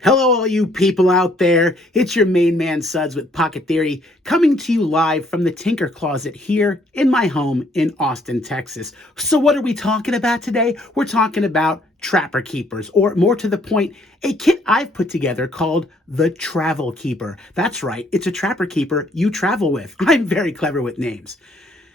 Hello, all you people out there. It's your main man Suds with Pocket Theory coming to you live from the Tinker Closet here in my home in Austin, Texas. So, what are we talking about today? We're talking about Trapper Keepers, or more to the point, a kit I've put together called the Travel Keeper. That's right, it's a Trapper Keeper you travel with. I'm very clever with names.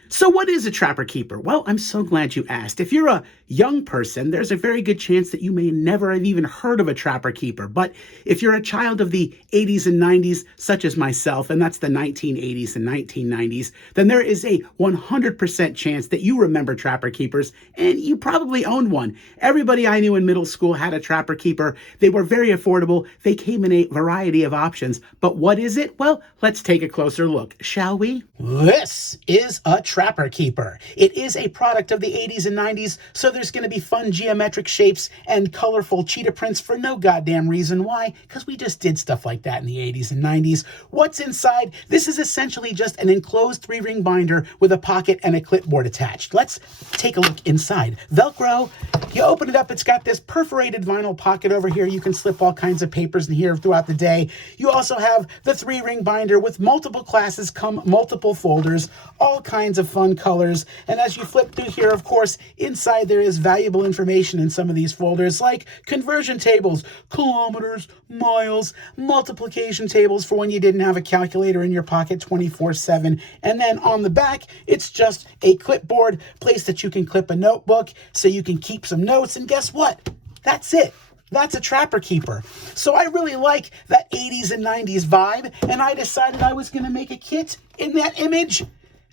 So, what is a Trapper Keeper? Well, I'm so glad you asked. If you're a young person, there's a very good chance that you may never have even heard of a Trapper Keeper. But if you're a child of the 80s and 90s, such as myself, and that's the 1980s and 1990s, then there is a 100% chance that you remember Trapper Keepers, and you probably owned one. Everybody I knew in middle school had a Trapper Keeper. They were very affordable. They came in a variety of options. But what is it? Well, let's take a closer look, shall we? This is a Trapper Keeper. It is a product of the 80s and 90s, so there's going to be fun geometric shapes and colorful cheetah prints for no goddamn reason. Why? Because we just did stuff like that in the 80s and 90s. What's inside? This is essentially just an enclosed 3-ring binder with a pocket and a clipboard attached. Let's take a look inside. Velcro. You open it up, it's got this perforated vinyl pocket over here. You can slip all kinds of papers in here throughout the day. You also have the 3-ring binder with multiple classes, come multiple folders, all kinds of fun colors. And as you flip through here, of course, inside there is valuable information in some of these folders, like conversion tables, kilometers, miles, multiplication tables for when you didn't have a calculator in your pocket 24/7. And then on the back, it's just a clipboard place that you can clip a notebook so you can keep some notes. And guess what? That's it. That's a Trapper Keeper. So I really like that 80s and 90s vibe, and I decided I was going to make a kit in that image.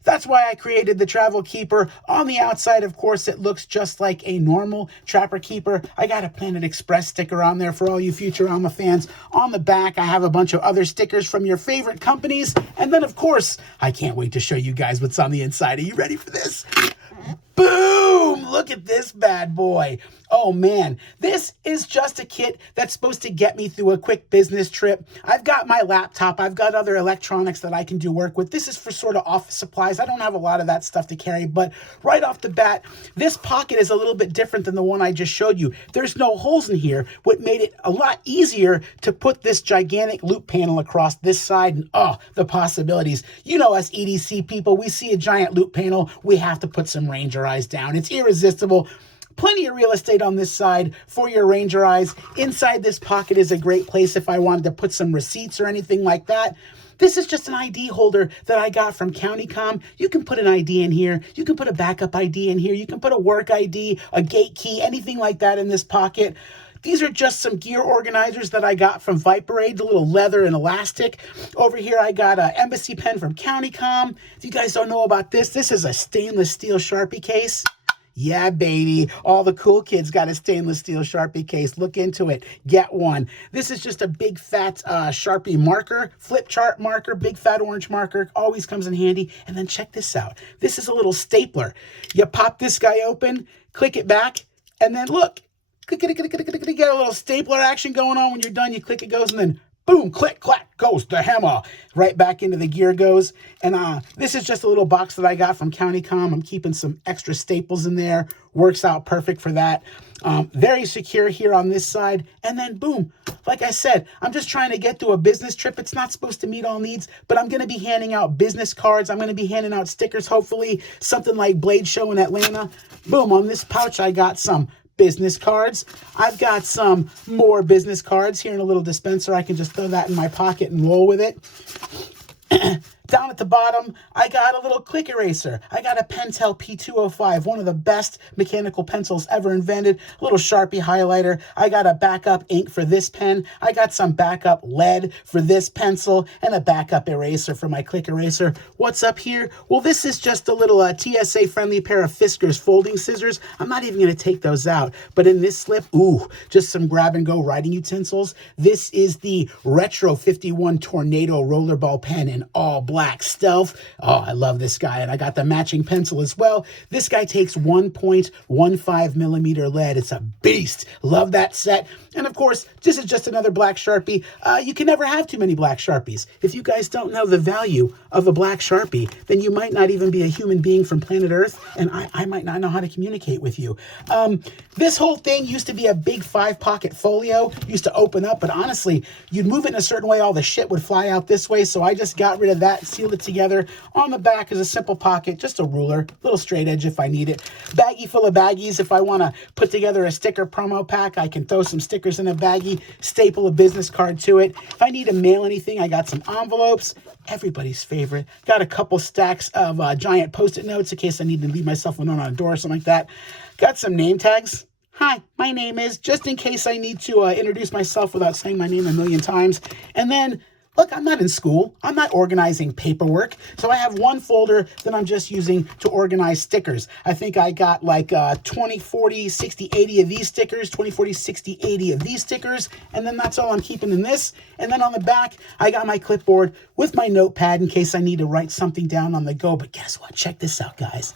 That's why I created the Travel Keeper. On the outside, of course, it looks just like a normal Trapper Keeper. I got a Planet Express sticker on there for all you Futurama fans. On the back, I have a bunch of other stickers from your favorite companies. And then, of course, I can't wait to show you guys what's on the inside. Are you ready for this? Boom! Look at this bad boy. Oh man, this is just a kit that's supposed to get me through a quick business trip. I've got my laptop, I've got other electronics that I can do work with. This is for sort of office supplies. I don't have a lot of that stuff to carry, but right off the bat, this pocket is a little bit different than the one I just showed you. There's no holes in here, what made it a lot easier to put this gigantic loop panel across this side, and the possibilities. You know us EDC people, we see a giant loop panel, we have to put some Ranger eyes down. It's irresistible. Plenty of real estate on this side for your Ranger eyes. Inside this pocket is a great place if I wanted to put some receipts or anything like that. This is just an ID holder that I got from CountyCom. You can put an ID in here. You can put a backup ID in here. You can put a work ID, a gate key, anything like that in this pocket. These are just some gear organizers that I got from Viperade, the little leather and elastic. Over here, I got an embassy pen from CountyCom. If you guys don't know about this, this is a stainless steel Sharpie case. Yeah, baby. All the cool kids got a stainless steel Sharpie case. Look into it. Get one. This is just a big fat Sharpie marker, flip chart marker, big fat orange marker. Always comes in handy. And then check this out. This is a little stapler. You pop this guy open, click it back, and then look. Click it, get a little stapler action going on. When you're done, you click, it goes, and then boom, click, clack, goes the hammer. Right back into the gear goes. And this is just a little box that I got from CountyCom. I'm keeping some extra staples in there. Works out perfect for that. Very secure here on this side. And then boom, like I said, I'm just trying to get through a business trip. It's not supposed to meet all needs, but I'm going to be handing out business cards. I'm going to be handing out stickers, hopefully something like Blade Show in Atlanta. Boom, on this pouch, I got some business cards. I've got some more business cards here in a little dispenser. I can just throw that in my pocket and roll with it. Down at the bottom, I got a little click eraser. I got a Pentel P205, one of the best mechanical pencils ever invented. A little Sharpie highlighter. I got a backup ink for this pen. I got some backup lead for this pencil and a backup eraser for my click eraser. What's up here? Well, this is just a little TSA-friendly pair of Fiskars folding scissors. I'm not even going to take those out. But in this slip, just some grab-and-go writing utensils. This is the Retro 51 Tornado Rollerball pen in all black. Black Stealth. Oh, I love this guy, and I got the matching pencil as well. This guy takes 1.15 millimeter lead. It's a beast. Love that set. And of course, this is just another black Sharpie. You can never have too many black Sharpies. If you guys don't know the value of a black Sharpie, then you might not even be a human being from planet Earth, and I might not know how to communicate with you. This whole thing used to be a big 5-pocket folio, used to open up, but honestly, you'd move it in a certain way, all the shit would fly out this way, so I just got rid of that, sealed it together. On the back is a simple pocket, just a ruler, little straight edge if I need it. Baggie full of baggies. If I want to put together a sticker promo pack, I can throw some stickers in a baggie, staple a business card to it. If I need to mail anything, I got some envelopes. Everybody's favorite. Got a couple stacks of giant Post-it notes in case I need to leave myself a note on a door or something like that. Got some name tags. Hi, my name is, just in case I need to introduce myself without saying my name a million times. And then, look, I'm not in school. I'm not organizing paperwork. So I have one folder that I'm just using to organize stickers. I think I got like 20, 40, 60, 80 of these stickers, 20, 40, 60, 80 of these stickers. And then that's all I'm keeping in this. And then on the back, I got my clipboard with my notepad in case I need to write something down on the go. But guess what? Check this out, guys.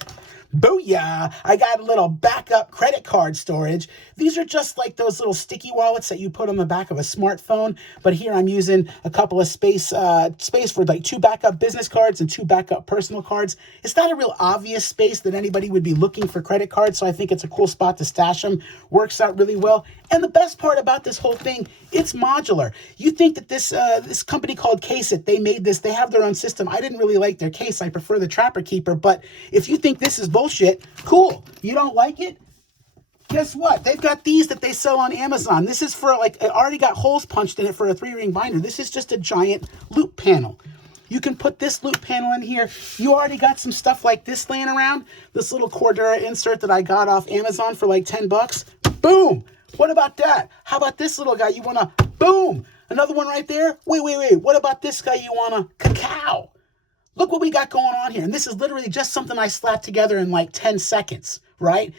Booyah! I got a little backup credit card storage. These are just like those little sticky wallets that you put on the back of a smartphone. But here I'm using a couple of space for like 2 backup business cards and 2 backup personal cards. It's not a real obvious space that anybody would be looking for credit cards, so I think it's a cool spot to stash them. Works out really well. And the best part about this whole thing, it's modular. You think that this company called Case-It, they made this, they have their own system. I didn't really like their case. I prefer the Trapper Keeper. But if you think this is bullshit, cool. You don't like it? Guess what? They've got these that they sell on Amazon. This is for like, it already got holes punched in it for a 3-ring binder. This is just a giant loop panel. You can put this loop panel in here. You already got some stuff like this laying around. This little Cordura insert that I got off Amazon for like 10 bucks. Boom. What about that? How about this little guy? You want to, boom. Another one right there. Wait. What about this guy? You want a cacao? Look what we got going on here. And this is literally just something I slapped together in like 10 seconds, right?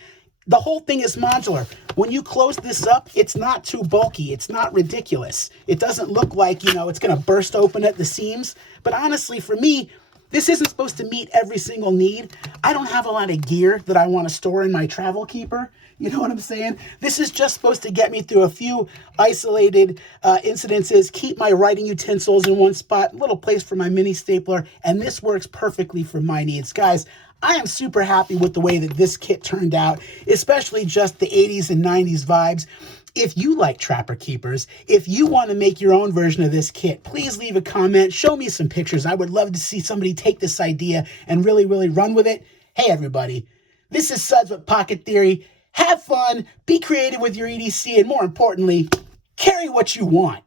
The whole thing is modular. When you close this up, it's not too bulky. It's not ridiculous. It doesn't look like, it's going to burst open at the seams. But honestly, for me, this isn't supposed to meet every single need. I don't have a lot of gear that I want to store in my travel keeper. You know what I'm saying? This is just supposed to get me through a few isolated incidences, keep my writing utensils in one spot, a little place for my mini stapler, and this works perfectly for my needs. Guys, I am super happy with the way that this kit turned out, especially just the 80s and 90s vibes. If you like Trapper Keepers, if you want to make your own version of this kit, please leave a comment, show me some pictures. I would love to see somebody take this idea and really, really run with it. Hey, everybody, this is Suds with Pocket Theory. Have fun, be creative with your EDC, and more importantly, carry what you want.